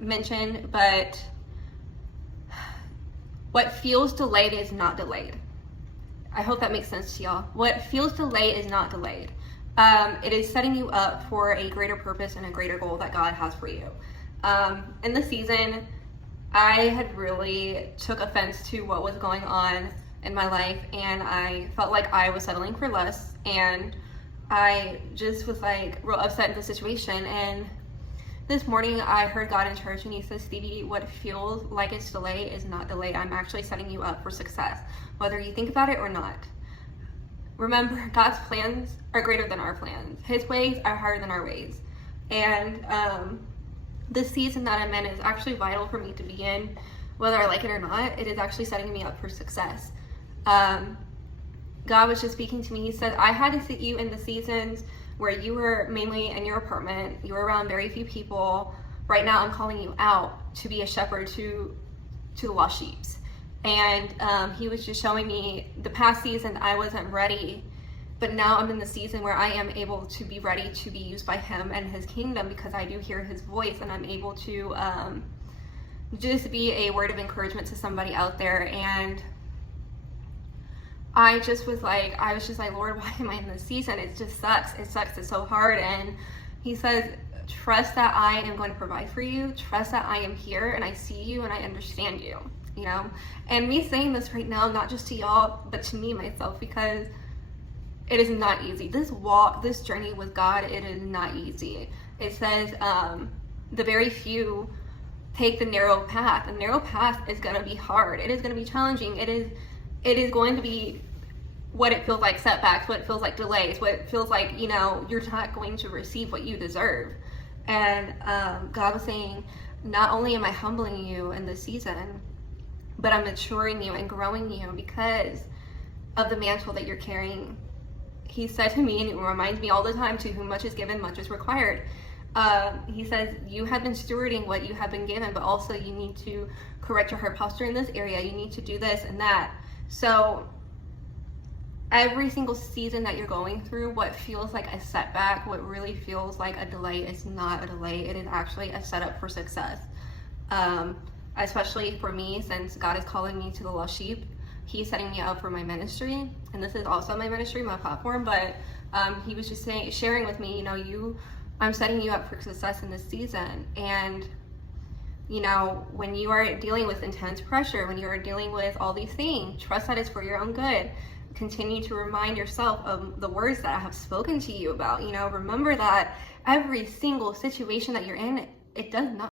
mention, but what feels delayed is not delayed. I hope that makes sense to y'all. What feels delayed is not delayed. It is setting you up for a greater purpose and a greater goal that God has for you. In this season, I had really took offense to what was going on in my life, and I felt like I was settling for less, and I just was like real upset in the situation. And this morning I heard God in church, and he says, Stevie, what feels like it's delayed is not delayed. I'm actually setting you up for success, whether you think about it or not. Remember, God's plans are greater than our plans. His ways are higher than our ways. And this season that I'm in is actually vital for me to be in, whether I like it or not. It is actually setting me up for success. God was just speaking to me. He said, I had to see you in the seasons where you were mainly in your apartment. You were around very few people. Right now, I'm calling you out to be a shepherd to the lost sheep. And he was just showing me the past season I wasn't ready, but now I'm in the season where I am able to be ready to be used by him and his kingdom, because I do hear his voice, and I'm able to just be a word of encouragement to somebody out there. And I was just like, Lord, why am I in this season? It just sucks. It sucks. It's so hard. And he says, trust that I am going to provide for you. Trust that I am here, and I see you, and I understand you. You know, and me saying this right now, not just to y'all, but to me, myself, because it is not easy. This journey with God, it is not easy. It says, the very few take the narrow path. The narrow path is going to be hard. It is going to be challenging. It is going to be what it feels like setbacks, what it feels like delays, what it feels like, you know, you're not going to receive what you deserve. And God was saying, not only am I humbling you in this season, but I'm maturing you and growing you because of the mantle that you're carrying. He said to me, and it reminds me all the time, to whom much is given, much is required. He says, you have been stewarding what you have been given, but also you need to correct your heart posture in this area. You need to do this and that. So every single season that you're going through, what feels like a setback, what really feels like a delay, is not a delay. It is actually a setup for success. Especially for me, since God is calling me to the lost sheep. He's setting me up for my ministry, and this is also my ministry, my platform, but he was just sharing with me, you know, I'm setting you up for success in this season. And you know, when you are dealing with intense pressure, when you are dealing with all these things, trust that it's for your own good. Continue to remind yourself of the words that I have spoken to you about. You know, remember that every single situation that you're in, it does not